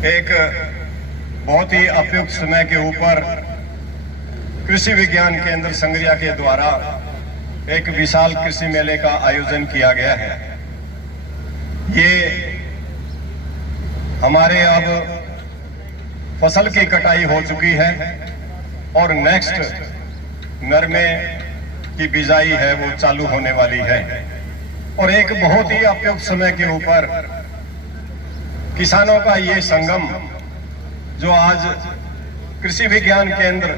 एक बहुत ही उपयुक्त समय के ऊपर कृषि विज्ञान केंद्र संगरिया के द्वारा एक विशाल कृषि मेले का आयोजन किया गया है। ये हमारे अब फसल की कटाई हो चुकी है और नेक्स्ट नरमे की बिजाई है वो चालू होने वाली है और एक बहुत ही उपयुक्त समय के ऊपर किसानों का ये संगम जो आज कृषि विज्ञान केंद्र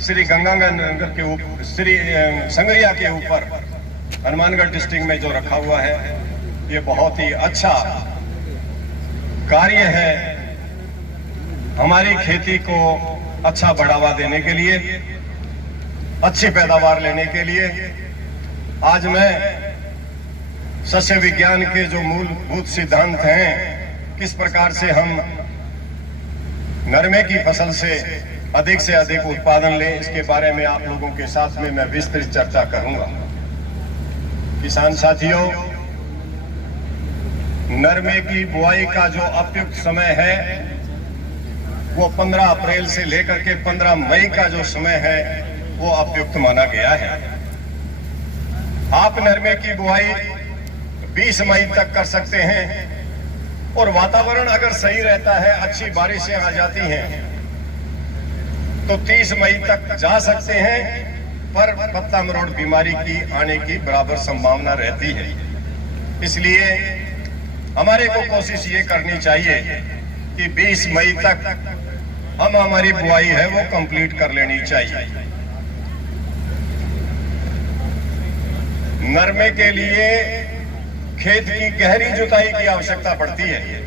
श्री गंगानगर के ऊपर श्री संगरिया के ऊपर हनुमानगढ़ डिस्ट्रिक्ट में जो रखा हुआ है, ये बहुत ही अच्छा कार्य है। हमारी खेती को अच्छा बढ़ावा देने के लिए, अच्छी पैदावार लेने के लिए आज मैं सस्य विज्ञान के जो मूलभूत सिद्धांत हैं, किस प्रकार से हम नरमे की फसल से अधिक उत्पादन लें, इसके बारे में आप लोगों के साथ में मैं विस्तृत चर्चा करूंगा। किसान साथियों, नरमे की बुआई का जो उपयुक्त समय है वो 15 अप्रैल से लेकर के 15 मई का जो समय है वो उपयुक्त माना गया है। आप नरमे की बुआई 20 मई तक कर सकते हैं और वातावरण अगर सही रहता है, अच्छी बारिशें आ जाती हैं तो 30 मई तक जा सकते हैं, पर पत्ता मरोड़ बीमारी की आने की बराबर संभावना रहती है। इसलिए हमारे को कोशिश ये करनी चाहिए कि 20 मई तक हम हमारी बुआई है वो कंप्लीट कर लेनी चाहिए। नरमे के लिए खेत की गहरी जुताई की आवश्यकता पड़ती है।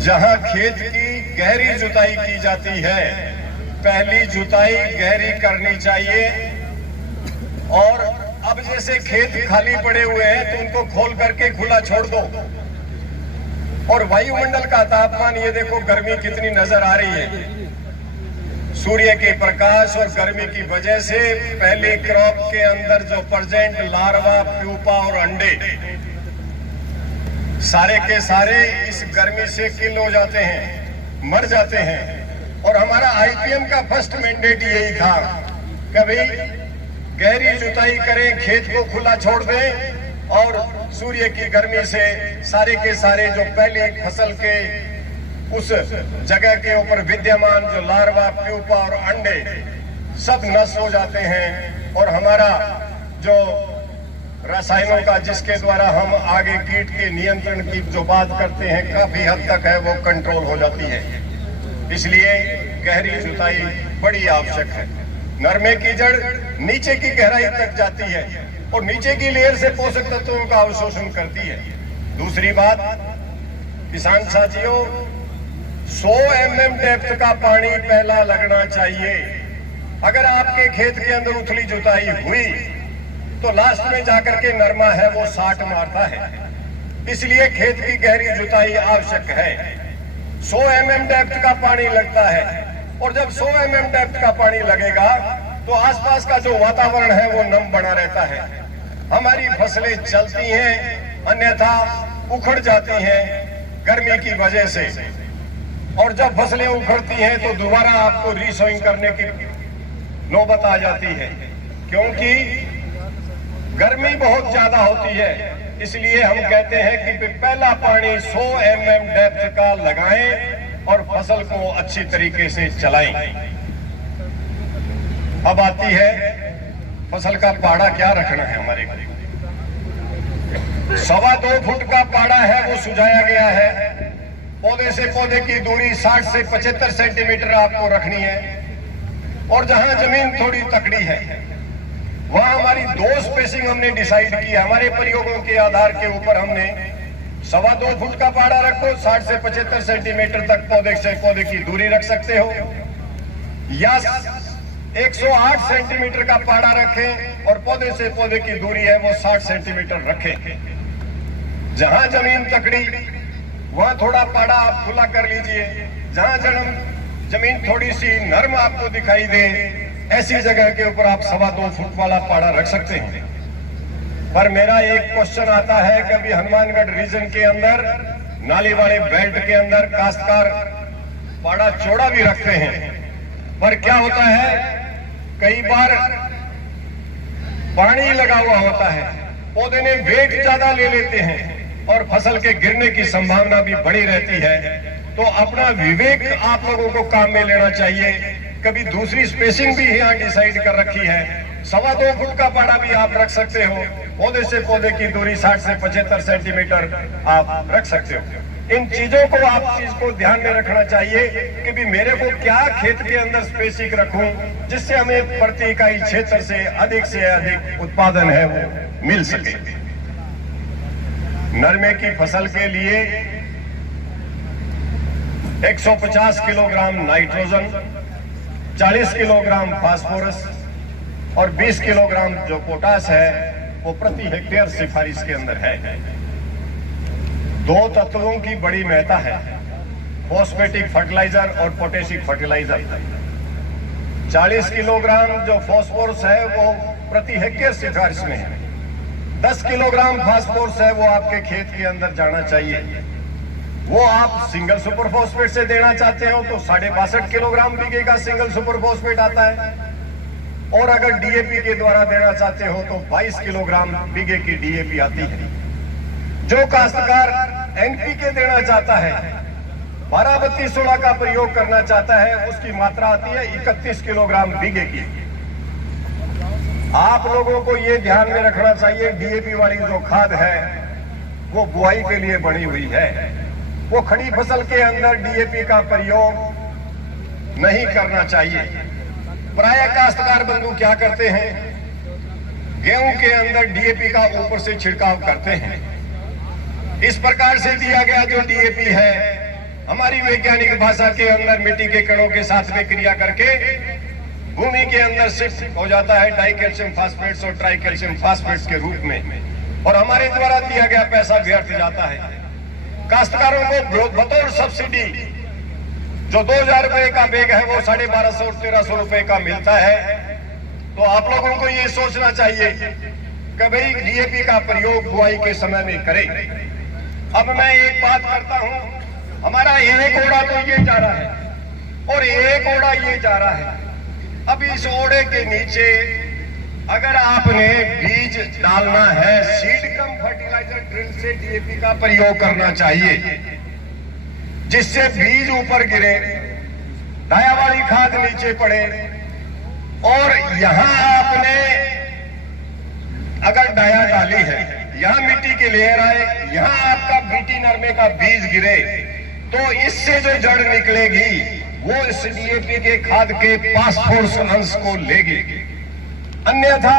जहां खेत की गहरी जुताई की जाती है, पहली जुताई गहरी करनी चाहिए। और अब जैसे खेत खाली पड़े हुए हैं तो उनको खोल करके खुला छोड़ दो। और वायुमंडल का तापमान ये देखो, गर्मी कितनी नजर आ रही है। सूर्य के प्रकाश और गर्मी की वजह से पहली क्रॉप के अंदर जो प्रेजेंट लार्वा, प्यूपा और अंडे सारे के सारे इस गर्मी से किल हो जाते हैं, मर जाते हैं। और हमारा आईपीएम का फर्स्ट मैंडेट यही था कि भाई गहरी जुताई करें, खेत को खुला छोड़ दें और सूर्य की गर्मी से सारे के सारे जो पहली फसल के उस जगह के ऊपर विद्यमान जो लार्वा, प्यूपा और अंडे सब नष्ट हो जाते हैं और हमारा जो रसायनों का जिसके द्वारा हम आगे कीट के नियंत्रण की जो बात करते हैं काफी हद तक है वो कंट्रोल हो जाती है। इसलिए गहरी जुताई बड़ी आवश्यक है। नरमे की जड़ नीचे की गहराई तक जाती है और नीचे की लेयर से पोषक तत्वों का अवशोषण करती है। दूसरी बात, किसान साथियों, 100 mm डेप्थ का पानी पहला लगना चाहिए। अगर आपके खेत के अंदर उथली जुताई हुई तो लास्ट में जाकर के नरमा है वो 60 मारता है। इसलिए खेत की गहरी जुताई आवश्यक है। 100 mm डेप्थ का पानी लगता है और जब 100 mm डेप्थ का पानी लगेगा तो आसपास का जो वातावरण है वो नम बना रहता है। हमारी फसलें चलती हैं, अन्यथा उखड़ जाती हैं गर्मी की वजह से। और जब फसलें उखड़ती हैं तो दोबारा आपको रीसोइंग करने की नौबत आ जाती है, क्योंकि गर्मी बहुत ज्यादा होती है। इसलिए हम कहते हैं कि पहला पानी 100 mm डेप्थ का लगाएं और फसल को अच्छी तरीके से चलाएं। अब आती है फसल का पाड़ा क्या रखना है। हमारे 2.25 फुट का पाड़ा है वो सुझाया गया है। पौधे से पौधे की दूरी 60 से 75 सेंटीमीटर आपको रखनी है। और जहां जमीन थोड़ी तकड़ी है वहां हमारी 2 स्पेसिंग हमने डिसाइड की। हमारे प्रयोगों के आधार के ऊपर हमने 2.25 फुट का पाड़ा रखो, 60 से 75 सेंटीमीटर तक पौधे से पौधे की दूरी रख सकते हो, या 108 सेंटीमीटर का पाड़ा रखें और पौधे से पौधे की दूरी है वो 60 सेंटीमीटर रखें। जहां जमीन तकड़ी वहां थोड़ा पाड़ा आप खुला कर लीजिए। जहां जमीन थोड़ी सी नर्म आपको दिखाई दे, ऐसी जगह के ऊपर आप 2.25 फुट वाला पाड़ा रख सकते हैं। पर मेरा एक क्वेश्चन आता है कि अभी हनुमानगढ़ रीजन के अंदर नाली वाले बेल्ट के अंदर काश्तकार पाड़ा चौड़ा भी रखते हैं, पर क्या होता है कई बार पानी लगा हुआ होता है, पौधे ने वेट ज्यादा ले लेते हैं और फसल के गिरने की संभावना भी बड़ी रहती है। तो अपना विवेक आप लोगों को काम में लेना चाहिए। कभी दूसरी स्पेसिंग भी यहाँ डिसाइड कर रखी है, 2.25 फुट का पाड़ा भी आप रख सकते हो, पौधे से पौधे की दूरी 60 से 75 सेंटीमीटर आप रख सकते हो। इन चीजों को आप चीज को ध्यान में रखना चाहिए कि भी मेरे को क्या खेत के अंदर स्पेसिंग रखूं जिससे हमें प्रति इकाई क्षेत्र से अधिक उत्पादन है वो मिल सके। नरमे की फसल के लिए 150 किलोग्राम नाइट्रोजन, 40 किलोग्राम फास्फोरस और 20 किलोग्राम जो पोटास है वो प्रति हेक्टेयर सिफारिश के अंदर है। दो तत्वों की बड़ी महत्ता है, फॉस्फेटिक फर्टिलाइजर और पोटेशिक फर्टिलाइजर। 40 किलोग्राम जो फॉस्फोरस है वो प्रति हेक्टेयर सिफारिश में है, 10 किलोग्राम फास्फोरस है वो आपके खेत के अंदर जाना चाहिए। वो आप सिंगल सुपर फॉस्फेट से देना चाहते हो तो 62.5 किलोग्राम बीघे का सिंगल सुपर फॉस्फेट आता है, और अगर डीएपी के द्वारा देना चाहते हो तो 22 किलोग्राम बीघे की डीएपी आती है। जो काश्तकार एनपीके देना चाहता है, 12-32-16 का प्रयोग करना चाहता है, उसकी मात्रा आती है 31 किलोग्राम बीघे की। आप लोगों को ये ध्यान में रखना चाहिए डीएपी वाली जो खाद है वो बुआई के लिए बनी हुई है, वो खड़ी फसल के अंदर डीएपी का प्रयोग नहीं करना चाहिए। प्राय काश्तकार बंधु क्या करते हैं, गेहूं के अंदर डीएपी का ऊपर से छिड़काव करते हैं। इस प्रकार से दिया गया जो डीएपी है हमारी वैज्ञानिक भाषा के अंदर मिट्टी के कणों के साथ में क्रिया करके भूमि के अंदर शिफ्ट हो जाता है डाई कैल्शियम फास्फेट्स और ट्राई कैल्शियम फास्फेट्स के रूप में, और हमारे द्वारा दिया गया पैसा व्यर्थ जाता है। काश्तकारों को बतौर सब्सिडी जो 2000 रुपए का बैग है वो 1250 और 1300 रुपए का मिलता है। तो आप लोगों को ये सोचना चाहिए कि भाई डीएपी का प्रयोग बुआई के समय में करें। अब मैं एक बात करता हूं, हमारा एक ओड़ा तो ये जा रहा है और एक ओड़ा ये जा रहा है। अब इस ओड़े के नीचे अगर आपने बीज डालना है, सीड कम फर्टिलाइजर ड्रिल से डीएपी का प्रयोग करना चाहिए जिससे बीज ऊपर गिरे, डाया वाली खाद नीचे पड़े, और यहां आपने अगर डाया डाली है, यहां मिट्टी के लेयर आए, यहां आपका बीटी नरमे का बीज गिरे तो इससे जो जड़ निकलेगी वो इस डीएपी के खाद के फास्फोरस अंश को लेगी। अन्यथा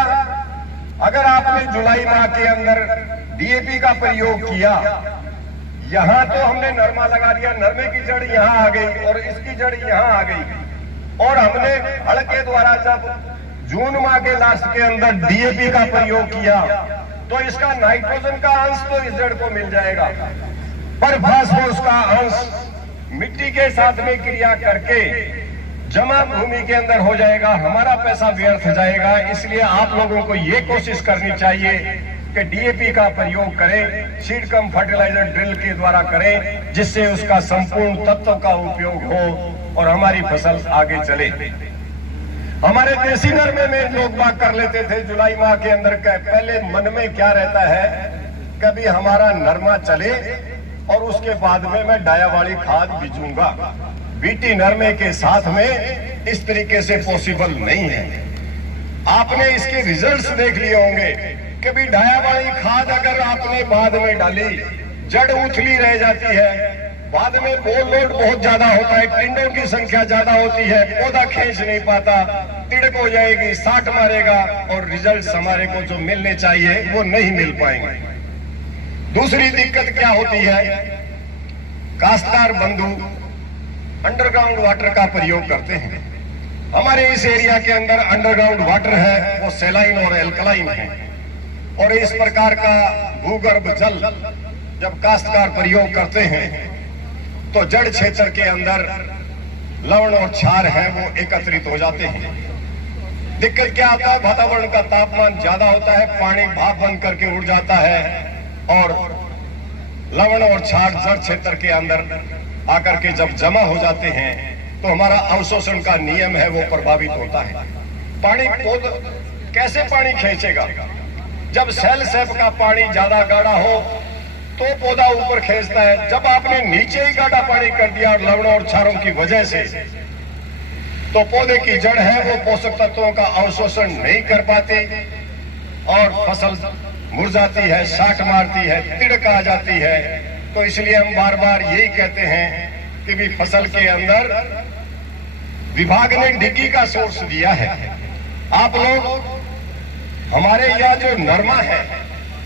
अगर आपने जुलाई माह के अंदर डीएपी का प्रयोग किया, यहां तो हमने नरमा लगा दिया, नरमे की जड़ यहां आ गई और इसकी जड़ यहां आ गई, और हमने हल के द्वारा जब जून माह के लास्ट के अंदर डीएपी का प्रयोग किया तो इसका नाइट्रोजन का अंश तो इस जड़ को मिल जाएगा, पर फास्फोरस का अंश मिट्टी के साथ में क्रिया करके जमा भूमि के अंदर हो जाएगा, हमारा पैसा व्यर्थ जाएगा। इसलिए आप लोगों को ये कोशिश करनी चाहिए कि डीएपी का प्रयोग करें, सीड कम फर्टिलाइजर ड्रिल के द्वारा करें, जिससे उसका संपूर्ण तत्व का उपयोग हो और हमारी फसल आगे चले। हमारे देसी नरमे में लोग बात कर लेते थे जुलाई माह के अंदर, पहले मन में क्या रहता है, कभी हमारा नरमा चले और उसके बाद में मैं डाया वाली खाद बीजूंगा। बीटी नरमे के साथ में इस तरीके से पॉसिबल नहीं है। आपने इसके रिजल्ट्स देख लिए होंगे कि भी डाया वाली खाद अगर आपने बाद में डाली, जड़ उथली रह जाती है, बाद में बोल लोड बहुत ज्यादा होता है, टिंडों की संख्या ज्यादा होती है, पौधा खींच नहीं पाता, तिड़क हो जाएगी, साठ मारेगा और रिजल्ट्स हमारे को जो मिलने चाहिए वो नहीं मिल पाएंगे। दूसरी दिक्कत क्या होती है, काश्तकार बंधु अंडरग्राउंड वाटर का प्रयोग करते हैं। हमारे इस एरिया के अंदर अंडरग्राउंड वाटर है वो सेलाइन और एल्कलाइन है, और इस प्रकार का भूगर्भ जल जब काश्तकार प्रयोग करते हैं तो जड़ क्षेत्र के अंदर लवण और क्षार है वो एकत्रित हो जाते हैं। दिक्कत क्या होता है, वातावरण का तापमान ज्यादा होता है, पानी भाप बन करके उड़ जाता है और लवण और क्षार जड़ क्षेत्र के अंदर आकर के जब जमा हो जाते हैं तो हमारा अवशोषण का नियम है वो प्रभावित होता है। पानी कैसे पानी खींचेगा? जब सेल सेप का पानी ज्यादा गाढ़ा हो तो पौधा ऊपर खींचता है। जब आपने नीचे ही गाढ़ा पानी कर दिया और लवणों और क्षारों की वजह से, तो पौधे की जड़ है वो पोषक तत्वों का अवशोषण नहीं कर पाती और फसल मुरझाती है, शाख मारती है, तिड़क आ जाती है। तो इसलिए हम बार बार यही कहते हैं कि भी फसल के अंदर विभाग ने डिग्गी का सोर्स दिया है। आप लोग हमारे यहाँ जो नरमा है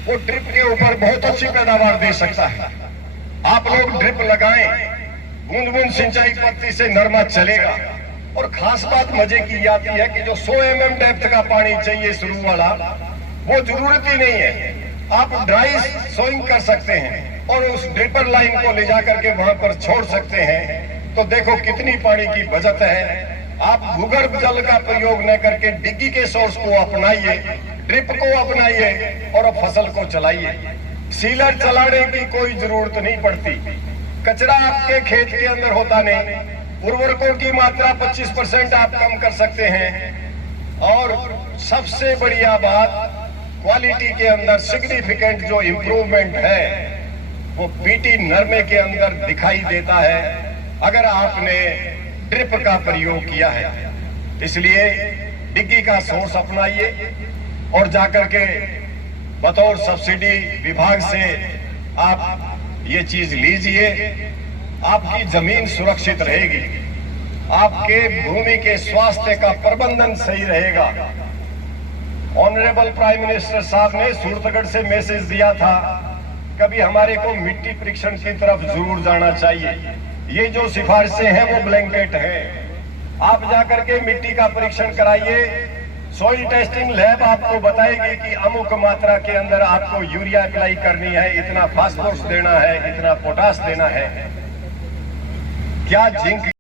वो ड्रिप के ऊपर बहुत अच्छी पैदावार दे सकता है। आप लोग ड्रिप लगाएं, बूंद बूंद सिंचाई पद्धति से नरमा चलेगा। और खास बात मजे की आती है कि जो 100 mm डेप्थ का पानी चाहिए शुरू वाला, वो जरूरत ही नहीं है। आप ड्राई सोइंग कर सकते हैं और उस ड्रिपर लाइन को ले जाकर के वहां पर छोड़ सकते हैं। तो देखो कितनी पानी की बचत है। आप भूगर्भ जल का प्रयोग न करके डिग्गी के सोर्स को अपनाइए, ड्रिप को अपनाइए और अब फसल को चलाइए। सीलर चलाने की कोई जरूरत नहीं पड़ती। कचरा आपके खेत के अंदर होता नहीं। उर्वरकों की मात्रा 25% आप कम कर सकते हैं। और सबसे बढ़िया बात, क्वालिटी के अंदर सिग्निफिकेंट जो इंप्रूवमेंट है वो बीटी नरमे के अंदर दिखाई देता है अगर आपने ड्रिप का प्रयोग किया है। इसलिए डिग्गी का सोर्स अपनाइए और जाकर के बतौर सब्सिडी विभाग से आप ये चीज लीजिए। आपकी जमीन सुरक्षित रहेगी, आपके भूमि के स्वास्थ्य का प्रबंधन सही रहेगा। ऑनरेबल प्राइम मिनिस्टर साहब ने सूरतगढ़ से मैसेज दिया था, कभी हमारे को मिट्टी परीक्षण की तरफ जरूर जाना चाहिए। ये जो सिफारिशें हैं वो ब्लैंकेट है। आप जाकर के मिट्टी का परीक्षण कराइए। सॉइल टेस्टिंग लैब आपको बताएगी कि अमुक मात्रा के अंदर आपको यूरिया अप्लाई करनी है, इतना फास्फोरस देना है, इतना पोटास देना है, क्या जिंक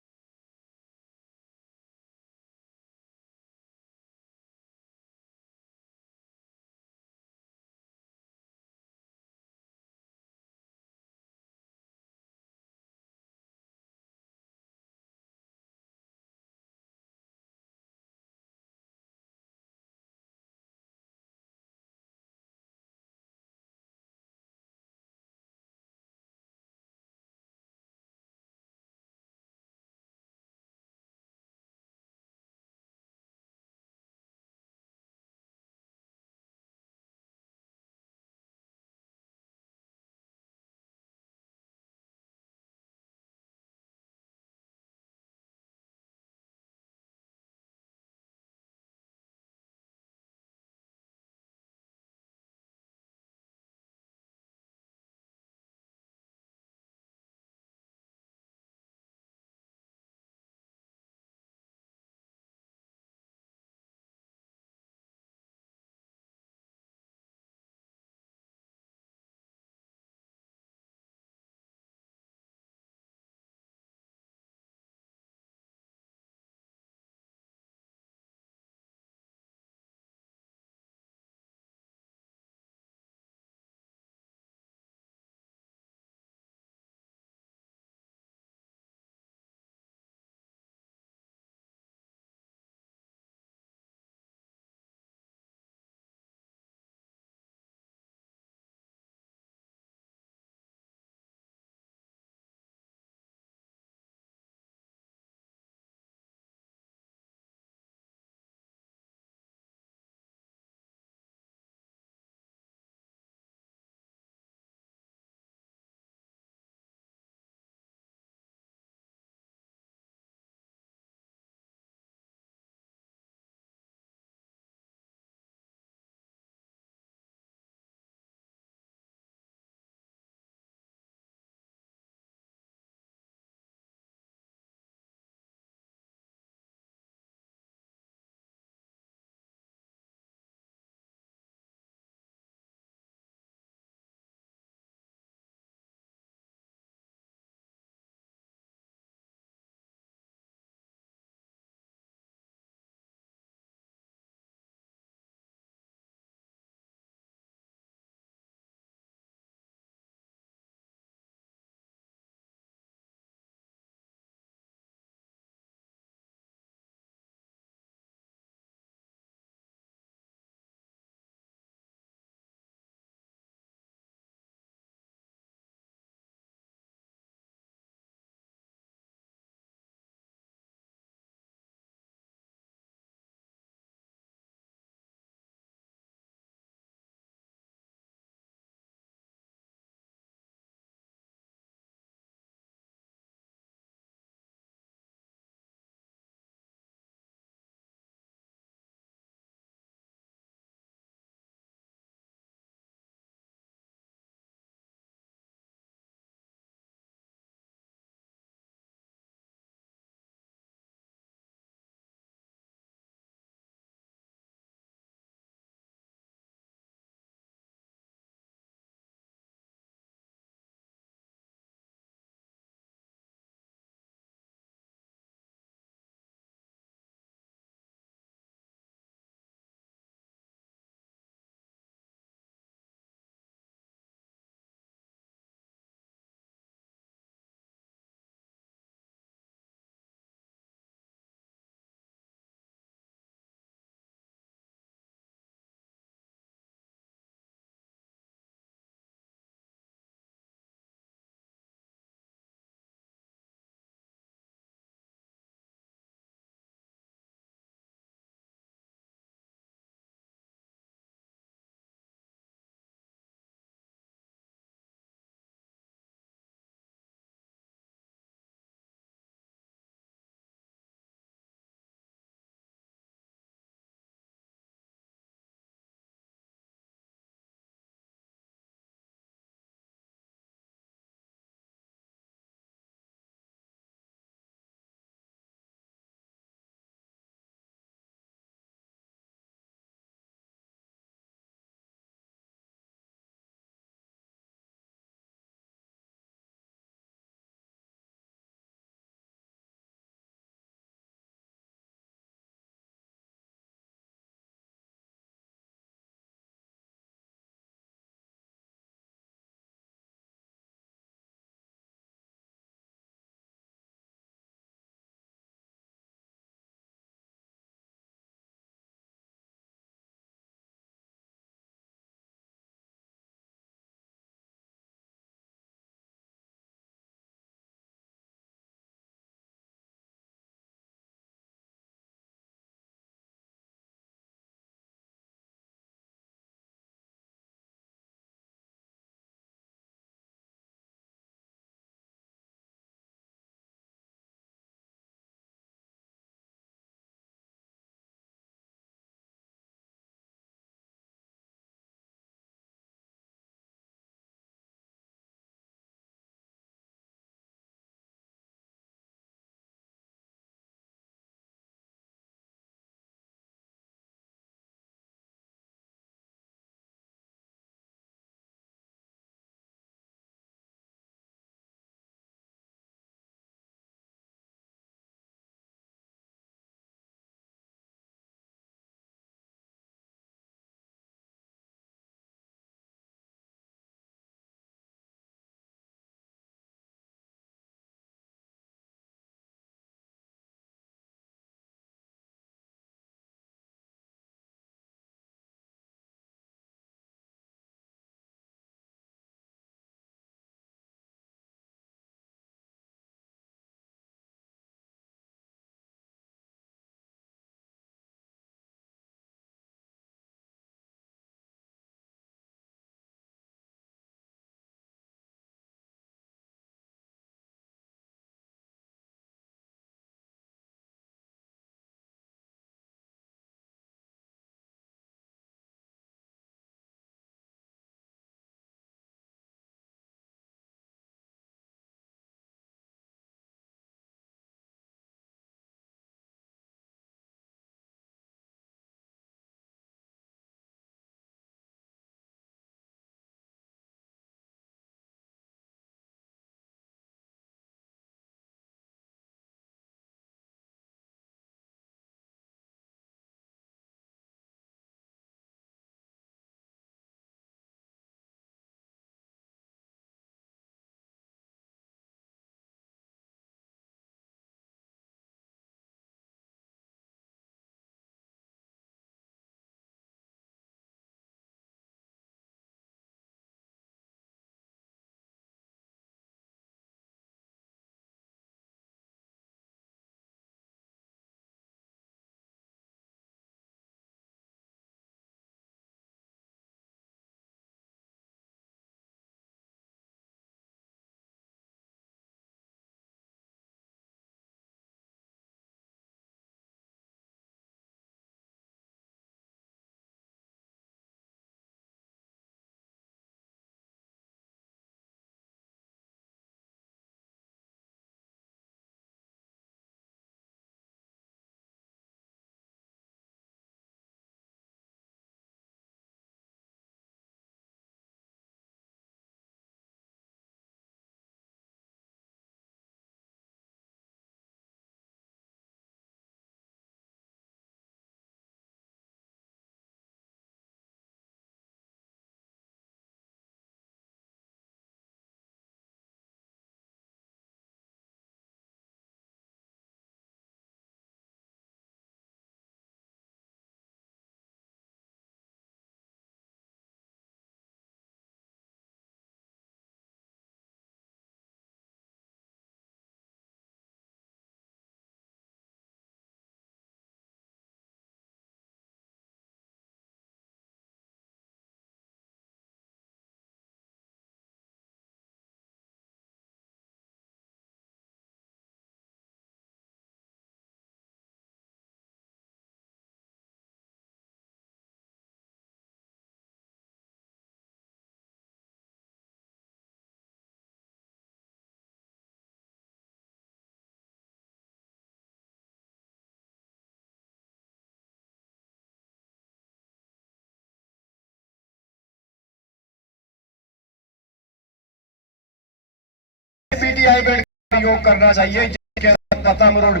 पीजीआई बेड का प्रयोग करना चाहिए, जिसके अंदर खत्म रोड